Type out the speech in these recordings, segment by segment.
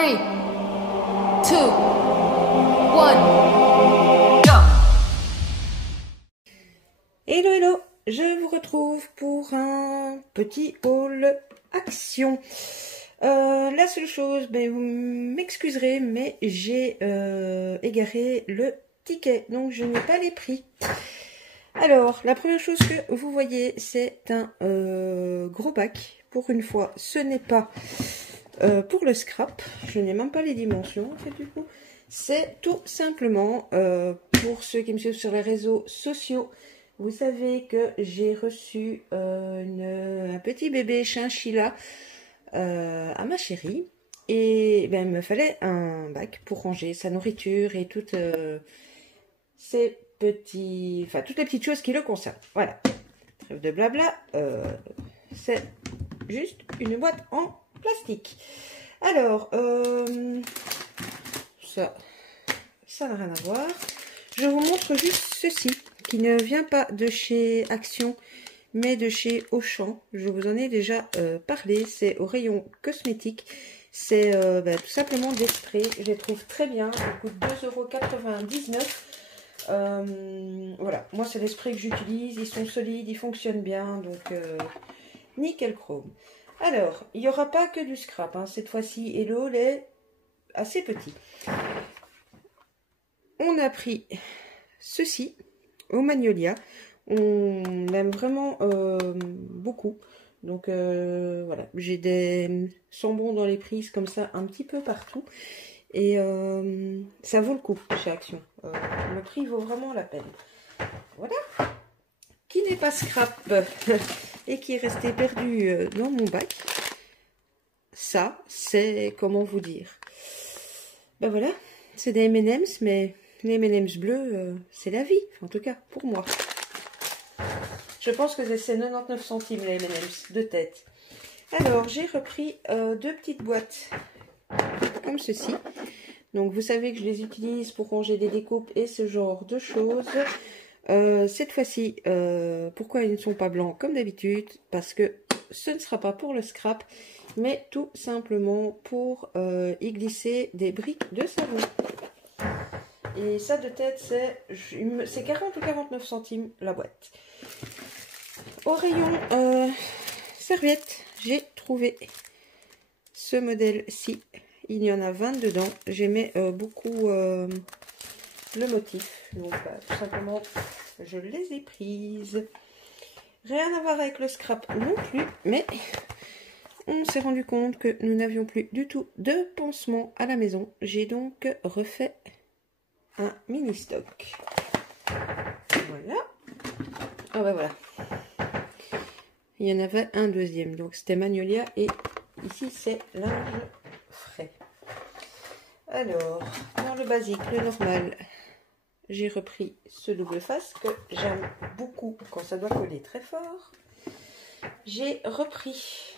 3, 2, 1, go! Hello, hello! Je vous retrouve pour un petit haul action. La seule chose, vous m'excuserez, mais j'ai égaré le ticket, donc je n'ai pas les prix. Alors, la première chose que vous voyez, c'est un gros bac. Pour une fois, ce n'est pas pour le scrap. Je n'ai même pas les dimensions, en fait, du coup. C'est tout simplement, pour ceux qui me suivent sur les réseaux sociaux, vous savez que j'ai reçu un petit bébé chinchilla à ma chérie. Et il me fallait un bac pour ranger sa nourriture et toutes ces petits... Enfin, toutes les petites choses qui le concernent. Voilà. Trêve de blabla. C'est juste une boîte en plastique. Alors, ça n'a rien à voir. Je vous montre juste ceci, qui ne vient pas de chez Action, mais de chez Auchan. Je vous en ai déjà parlé. C'est au rayon cosmétique. C'est tout simplement des sprays. Je les trouve très bien. Ils coûtent 2,99 €. Voilà, moi c'est des sprays que j'utilise. Ils sont solides, ils fonctionnent bien. Donc, nickel chrome. Alors, il n'y aura pas que du scrap. Hein. Cette fois-ci, et le haul est assez petit. On a pris ceci au magnolia. On l'aime vraiment beaucoup. Donc voilà, j'ai des sambons dans les prises comme ça un petit peu partout. Et ça vaut le coup chez Action. Le prix vaut vraiment la peine. Voilà. Qui n'est pas scrap et qui est resté perdu dans mon bac. Ça, c'est, comment vous dire, voilà, c'est des M&M's, mais les M&M's bleus, c'est la vie, en tout cas, pour moi. Je pense que c'est 99 centimes les M&M's de tête. Alors, j'ai repris deux petites boîtes comme ceci. Donc, vous savez que je les utilise pour ranger des découpes et ce genre de choses. Cette fois-ci, pourquoi ils ne sont pas blancs comme d'habitude? Parce que ce ne sera pas pour le scrap, mais tout simplement pour y glisser des briques de savon. Et ça de tête, c'est 40 ou 49 centimes la boîte. Au rayon serviettes, j'ai trouvé ce modèle-ci. Il y en a 20 dedans. J'aimais beaucoup le motif. Donc tout simplement, je les ai prises. Rien à voir avec le scrap non plus, mais on s'est rendu compte que nous n'avions plus du tout de pansement à la maison. J'ai donc refait un mini stock. Voilà. Ah voilà. Il y en avait un deuxième, donc c'était magnolia et ici c'est linge frais. Alors, dans le basique, le normal, j'ai repris ce double face que j'aime beaucoup quand ça doit coller très fort. J'ai repris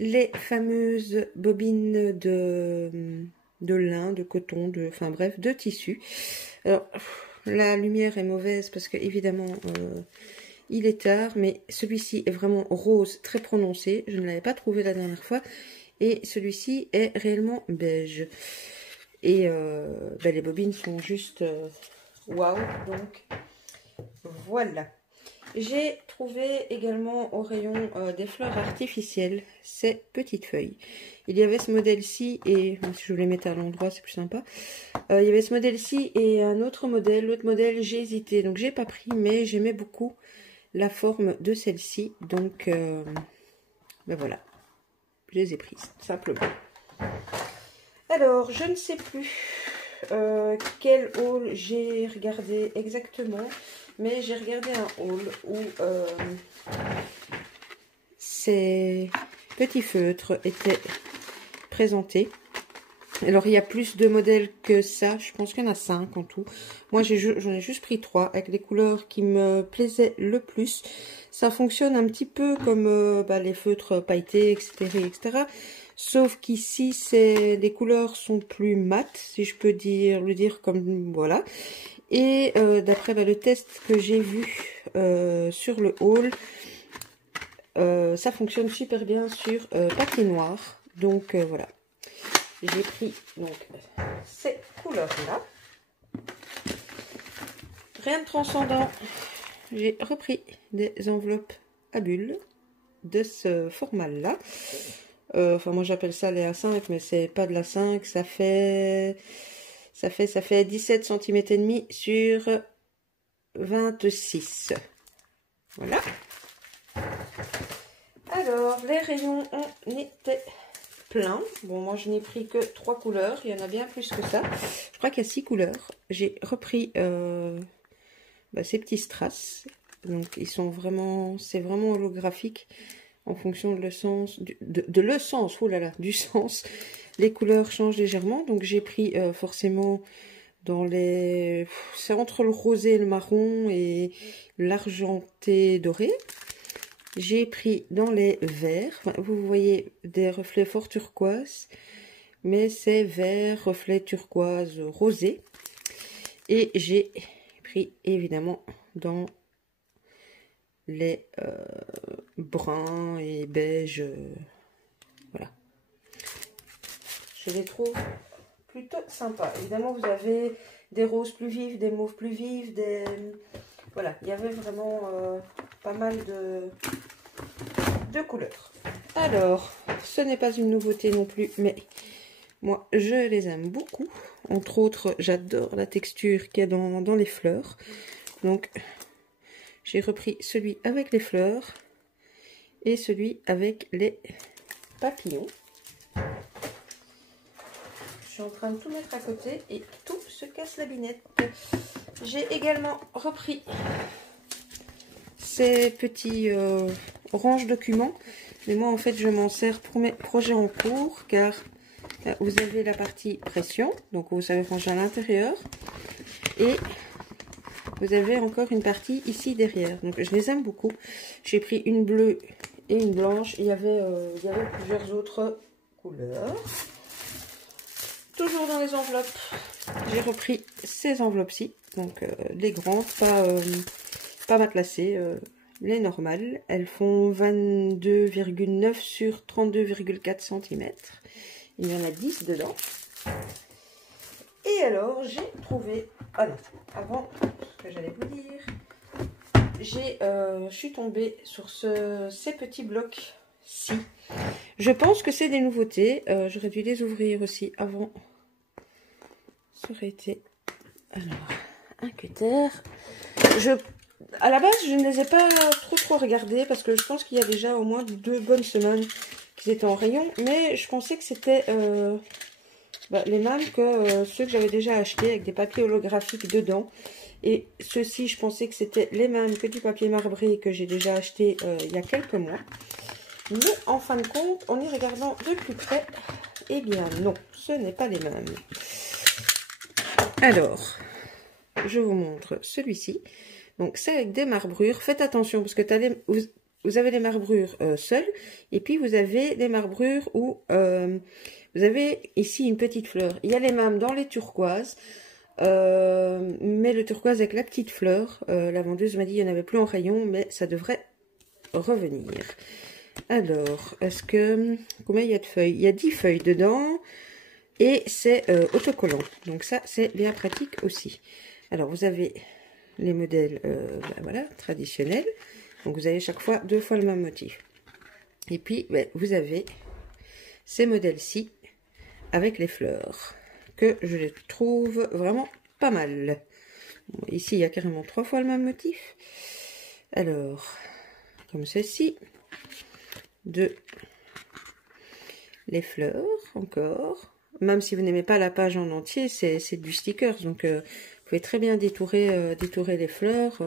les fameuses bobines de lin, de coton, enfin bref, de tissu. Alors, la lumière est mauvaise parce que évidemment il est tard, mais celui-ci est vraiment rose, très prononcé. Je ne l'avais pas trouvé la dernière fois. Et celui-ci est réellement beige. Et les bobines sont juste waouh. Donc voilà. J'ai trouvé également au rayon des fleurs artificielles ces petites feuilles. Il y avait ce modèle-ci et si je vous les mettais à l'endroit, c'est plus sympa. Il y avait ce modèle-ci et un autre modèle. L'autre modèle, j'ai hésité, donc j'ai pas pris, mais j'aimais beaucoup la forme de celle-ci. Donc voilà. Je les ai prises, simplement. Alors, je ne sais plus quel haul j'ai regardé exactement, mais j'ai regardé un haul où ces petits feutres étaient présentés. Alors, il y a plus de modèles que ça. Je pense qu'il y en a 5 en tout. Moi, j'en ai juste pris 3 avec les couleurs qui me plaisaient le plus. Ça fonctionne un petit peu comme les feutres pailletés, etc. Sauf qu'ici, les couleurs sont plus mates, si je peux le dire comme voilà. Et d'après le test que j'ai vu sur le haul, ça fonctionne super bien sur papier noir. Donc voilà. j'ai pris donc ces couleurs-là. Rien de transcendant. J'ai repris des enveloppes à bulles de ce format-là. Enfin, moi j'appelle ça les A5, mais c'est pas de l'A5. Ça fait 17 cm et demi sur 26. Voilà. Alors, les rayons, on était plein. Bon, moi je n'ai pris que 3 couleurs. Il y en a bien plus que ça. Je crois qu'il y a 6 couleurs. J'ai repris ces petits strass. Donc, ils sont vraiment, c'est vraiment holographique en fonction de le sens, le sens, oh là là, du sens. Les couleurs changent légèrement. Donc, j'ai pris forcément dans les, c'est entre le rosé, le marron et l'argenté doré. J'ai pris dans les verts, enfin, vous voyez des reflets fort turquoise, mais c'est vert, reflet turquoise rosé. Et j'ai pris évidemment dans les bruns et beige. Voilà. Je les trouve plutôt sympas. Évidemment, vous avez des roses plus vives, des mauves plus vives, des... Voilà, il y avait vraiment pas mal de couleurs. Alors, ce n'est pas une nouveauté non plus, mais moi, je les aime beaucoup. Entre autres, j'adore la texture qu'il y a dans les fleurs. Donc, j'ai repris celui avec les fleurs et celui avec les papillons. Je suis en train de tout mettre à côté et tout se casse la binette. J'ai également repris ces petits orange documents, mais moi en fait je m'en sers pour mes projets en cours, car vous avez la partie pression, donc vous savez ranger à l'intérieur, et vous avez encore une partie ici derrière. Donc je les aime beaucoup. J'ai pris une bleue et une blanche. Il y avait plusieurs autres couleurs. Toujours dans les enveloppes, j'ai repris ces enveloppes-ci, donc les grandes, pas matelassées, les normales. Elles font 22,9 sur 32,4 cm. Il y en a 10 dedans. Et alors, j'ai trouvé... Ah non, avant, ce que j'allais vous dire, je suis tombée sur ces petits blocs-ci. Je pense que c'est des nouveautés. J'aurais dû les ouvrir aussi avant. Ça aurait été... Alors, un cutter. À la base, je ne les ai pas trop regardés parce que je pense qu'il y a déjà au moins 2 bonnes semaines qu'ils étaient en rayon. Mais je pensais que c'était les mêmes que ceux que j'avais déjà achetés avec des papiers holographiques dedans. Et ceux-ci, je pensais que c'était les mêmes que du papier marbré que j'ai déjà acheté il y a quelques mois. Mais en fin de compte, en y regardant de plus près, eh bien non, ce n'est pas les mêmes. Alors, je vous montre celui-ci. Donc c'est avec des marbrures. Faites attention parce que vous avez les marbrures seules. Et puis vous avez des marbrures où vous avez ici une petite fleur. Il y a les mêmes dans les turquoises. Mais le turquoise avec la petite fleur. La vendeuse m'a dit qu'il n'y en avait plus en rayon. Mais ça devrait revenir. Alors, combien il y a de feuilles? Il y a 10 feuilles dedans et c'est autocollant. Donc ça, c'est bien pratique aussi. Alors, vous avez les modèles voilà, traditionnels. Donc, vous avez chaque fois 2 fois le même motif. Et puis, vous avez ces modèles-ci avec les fleurs que je les trouve vraiment pas mal. Bon, ici, il y a carrément 3 fois le même motif. Alors, comme ceci. Les fleurs encore, même si vous n'aimez pas la page en entier, c'est du stickers, donc vous pouvez très bien détourer les fleurs.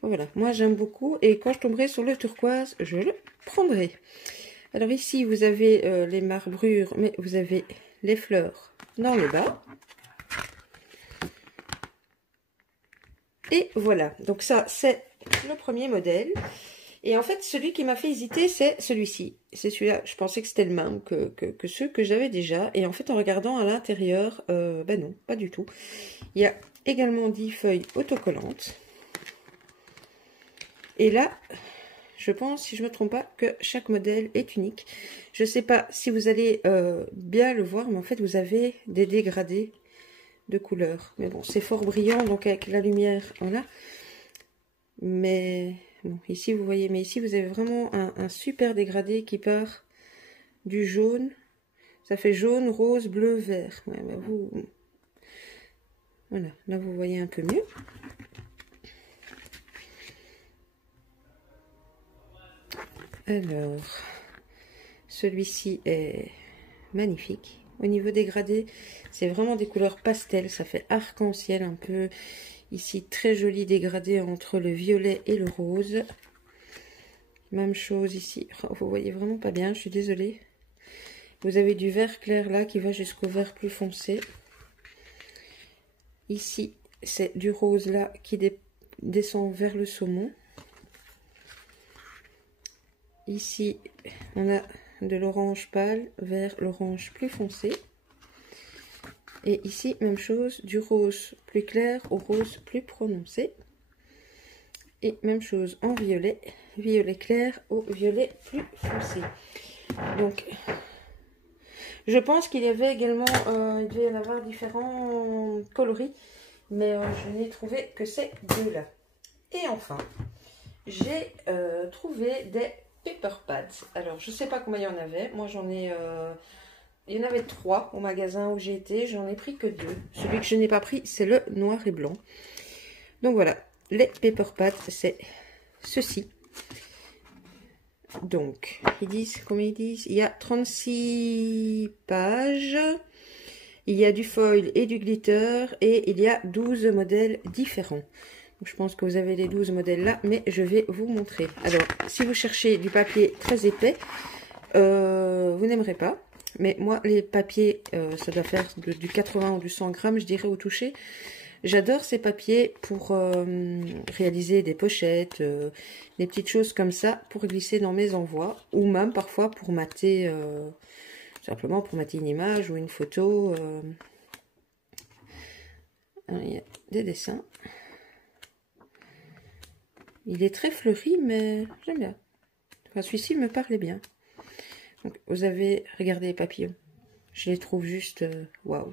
Voilà, moi j'aime beaucoup et quand je tomberai sur le turquoise, je le prendrai. Alors ici vous avez les marbrures, mais vous avez les fleurs dans le bas. Et voilà, donc ça c'est le premier modèle. Et en fait, celui qui m'a fait hésiter, c'est celui-ci. C'est celui-là. Je pensais que c'était le même que ceux que j'avais déjà. Et en fait, en regardant à l'intérieur, non, pas du tout. Il y a également 10 feuilles autocollantes. Et là, je pense, si je ne me trompe pas, que chaque modèle est unique. Je ne sais pas si vous allez bien le voir, mais en fait, vous avez des dégradés de couleurs. Mais bon, c'est fort brillant, donc avec la lumière, voilà. Mais bon, ici, vous voyez, mais ici, vous avez vraiment un super dégradé qui part du jaune. Ça fait jaune, rose, bleu, vert. Ouais, bah vous... Voilà, là, vous voyez un peu mieux. Alors, celui-ci est magnifique. Au niveau des gradés, c'est vraiment des couleurs pastel. Ça fait arc-en-ciel un peu. Ici, très joli dégradé entre le violet et le rose. Même chose ici. Oh, vous voyez vraiment pas bien, je suis désolée. Vous avez du vert clair là qui va jusqu'au vert plus foncé. Ici, c'est du rose là qui descend vers le saumon. Ici, on a de l'orange pâle vers l'orange plus foncé. Et ici, même chose, du rose plus clair au rose plus prononcé. Et même chose en violet, violet clair au violet plus foncé. Donc, je pense qu'il y avait également, il devait y en avoir différents coloris, mais je n'ai trouvé que ces deux-là. Et enfin, j'ai trouvé des Paper Pads. Alors, je sais pas combien il y en avait. Moi, j'en ai... il y en avait 3 au magasin où j'ai été. J'en ai pris que 2. Celui que je n'ai pas pris, c'est le noir et blanc. Donc, voilà. Les Paper Pads, c'est ceci. Donc, ils disent... Combien ils disent? Il y a 36 pages. Il y a du foil et du glitter. Et il y a 12 modèles différents. Je pense que vous avez les 12 modèles là, mais je vais vous montrer. Alors, si vous cherchez du papier très épais, vous n'aimerez pas. Mais moi, les papiers, ça doit faire du 80 ou du 100 grammes, je dirais, au toucher. J'adore ces papiers pour réaliser des pochettes, des petites choses comme ça, pour glisser dans mes envois. Ou même parfois pour mater, simplement pour mater une image ou une photo. Alors, il y a des dessins. Il est très fleuri, mais j'aime bien. Enfin, celui-ci me parlait bien. Donc, vous avez, regardez les papillons. Je les trouve juste waouh.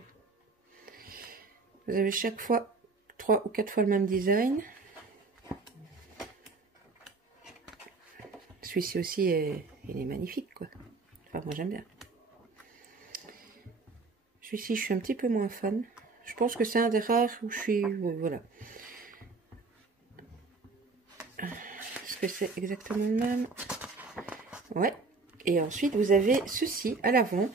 Vous avez chaque fois 3 ou 4 fois le même design. Celui-ci aussi, il est magnifique, quoi. Enfin, moi, j'aime bien. Celui-ci, je suis un petit peu moins fan. Je pense que c'est un des rares où je suis... Voilà. Est-ce que c'est exactement le même? Ouais. Et ensuite, vous avez ceci à l'avant,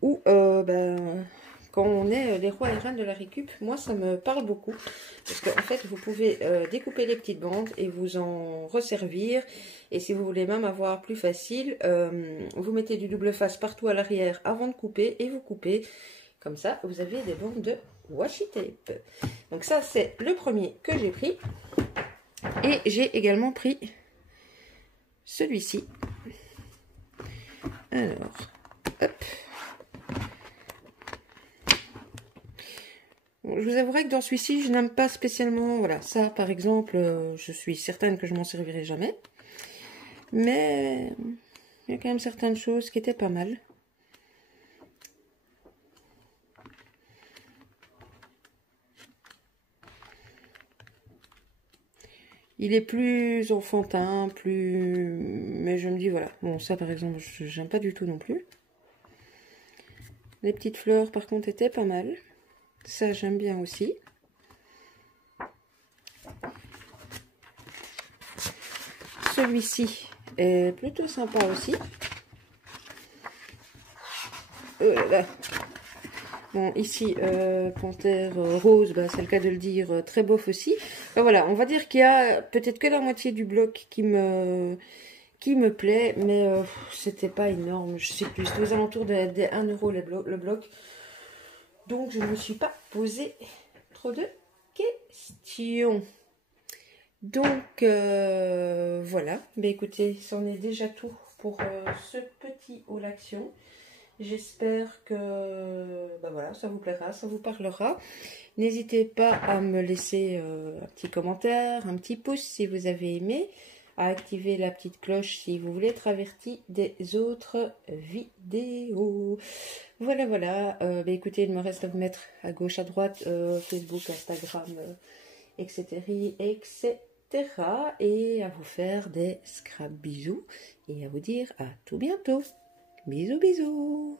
où quand on est les rois et reines de la récup, moi, ça me parle beaucoup. Parce qu'en fait, vous pouvez découper les petites bandes et vous en resservir. Et si vous voulez même avoir plus facile, vous mettez du double face partout à l'arrière avant de couper et vous coupez. Comme ça, vous avez des bandes de washi tape. Donc ça, c'est le premier que j'ai pris. Et j'ai également pris celui-ci. Alors, hop. Bon, je vous avouerai que dans celui-ci, je n'aime pas spécialement, voilà, ça par exemple, je suis certaine que je m'en servirai jamais. Mais il y a quand même certaines choses qui étaient pas mal. Il est plus enfantin, plus... Mais je me dis, voilà. Bon, ça, par exemple, j'aime pas du tout non plus. Les petites fleurs, par contre, étaient pas mal. Ça, j'aime bien aussi. Celui-ci est plutôt sympa aussi. Oh là là. Bon, ici, panthère rose, bah, c'est le cas de le dire, très bof aussi. Enfin, voilà, on va dire qu'il y a peut-être que la moitié du bloc qui me plaît, mais c'était pas énorme. Je sais plus, c'était aux alentours des 1 € le bloc. Donc, je ne me suis pas posé trop de questions. Donc, voilà. Mais écoutez, c'en est déjà tout pour ce petit haul action. J'espère que voilà, ça vous plaira, ça vous parlera. N'hésitez pas à me laisser un petit commentaire, un petit pouce si vous avez aimé. à activer la petite cloche si vous voulez être averti des autres vidéos. Voilà, voilà. Écoutez, il me reste à vous mettre à gauche, à droite, Facebook, Instagram, etc., etc. Et à vous faire des scrap bisous et à vous dire à tout bientôt. Bisous, bisous.